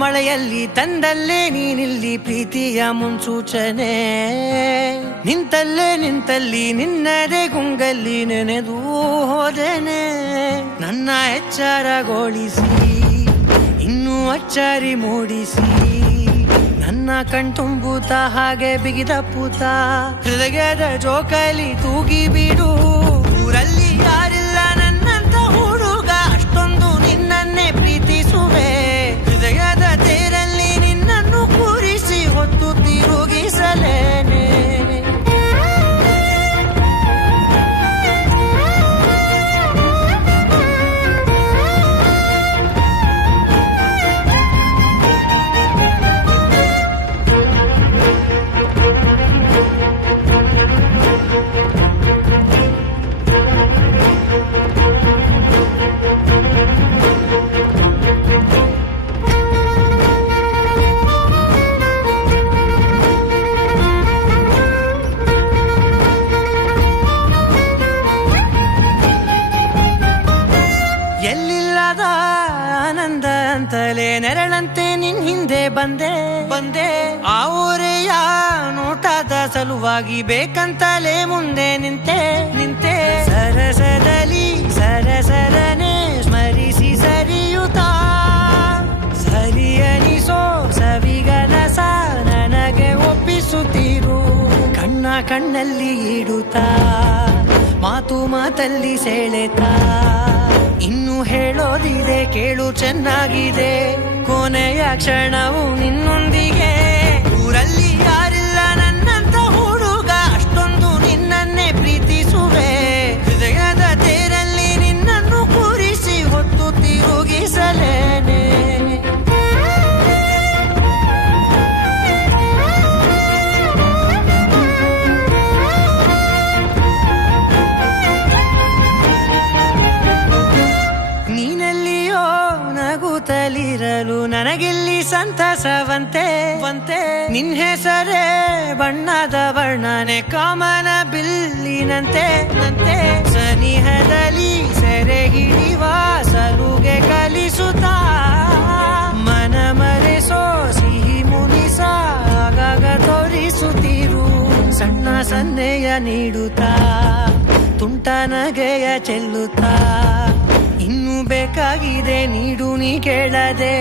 ಮಳೆಯಲ್ಲಿ ತಂದಲ್ಲೇ ನೀನಿಲ್ಲಿ ಪ್ರೀತಿಯ ಮುನ್ಸೂಚನೆ, ನಿಂತಲ್ಲಿ ನಿನ್ನದೇ ಗುಂಗಲ್ಲಿ ನೆನೆದು ಹೋದೆನೆ. ನನ್ನ ಎಚ್ಚರಗೊಳಿಸಿ ಇನ್ನೂ ಅಚ್ಚರಿ ಮೂಡಿಸಿ, ನನ್ನ ಕಣ್ತುಂಬುತ್ತ ಹಾಗೆ ಬಿಗಿದ ಪೂತ ಹೃದಯದ ಜೋಕಾಲಿ ತೂಗಿ ಬಿಡು. ಊರಲ್ಲಿ ಯಾರಿಲ್ಲ ನನ್ನಂತ ಹುಡುಗ, ಅಷ್ಟೊಂದು ನಿನ್ನನ್ನೇ ಪ್ರೀತಿಸುವೆ. ಹೃದಯದ ತೇರಲ್ಲಿ ನಿನ್ನನ್ನು ಕೂರಿಸಿ ಹೊತ್ತು ತಿರುಗಿಸಲೇನೆ. ಎಲ್ಲಿಲ್ಲದ ಆನಂದ ಅಂತಲೇ ನೆರಳಂತೆ ನಿನ್ ಹಿಂದೆ ಬಂದೆ. ಆ ಊರೆಯ ನೋಟದ ಸಲುವಾಗಿ ಬೇಕಂತಲೇ ಮುಂದೆ ನಿಂತೆ. ಸರಸದಲ್ಲಿ ಸರಸರನೆ ಸ್ಮರಿಸಿ ಸರಿಯುತ್ತಾ, ಸರಿಯನಿಸೋ ಸವಿಗನಸ ನನಗೆ ಒಪ್ಪಿಸುತ್ತೀರು. ಕಣ್ಣಲ್ಲಿ ಇಡುತ್ತಾ, ಮಾತಲ್ಲಿ ಸೆಳೆತಾ, ಇನ್ನು ಹೇಳೋದಿದೆ ಕೇಳು ಚೆನ್ನಾಗಿದೆ. ಕೊನೆಯ ಕ್ಷಣವು ನಿನ್ನೊಂದಿಗೆ. ಊರಲ್ಲಿ ಯಾರಿಲ್ಲ ನನ್ನಂತ ಹುಡುಗ, ಅಷ್ಟೊಂದು ನಿನ್ನನ್ನೇ ಪ್ರೀತಿಸುವೆ. ಹೃದಯದ ತೇರಲ್ಲಿ ನಿನ್ನನ್ನು ಕೂರಿಸಿ ಹೊತ್ತು ತಿರುಗಿಸಲೇನೆ. ನಗುತ್ತಲಿರಲು ನನಗಿಲ್ಲಿ ಸಂತಸವಂತೆ. ನಿನ್ ಹೆಸರೇ ಬಣ್ಣದ ವರ್ಣನೆ ಕಾಮನ ಬಿಲ್ಲಿನಂತೆ. ಸನಿಹದಲ್ಲಿ ಸೆರೆ ಹಿಡಿವ ಸಲುಗೆ ಕಲಿಸುತ್ತಾ, ಮನ ಮರೆಸೋ ಸಿಹಿ ಮುನಿಸ ಆಗಾಗ ತೋರಿಸುತ್ತಿರು. ಸಣ್ಣ ಸನ್ನೆಯ ನೀಡುತ್ತಾ, ತುಂಟ ನಗೆಯ ಚೆಲ್ಲುತ್ತಾ, ಇನ್ನೂ ಬೇಕಾಗಿದೆ ನೀಡು ನೀ ಕೇಳದೆ.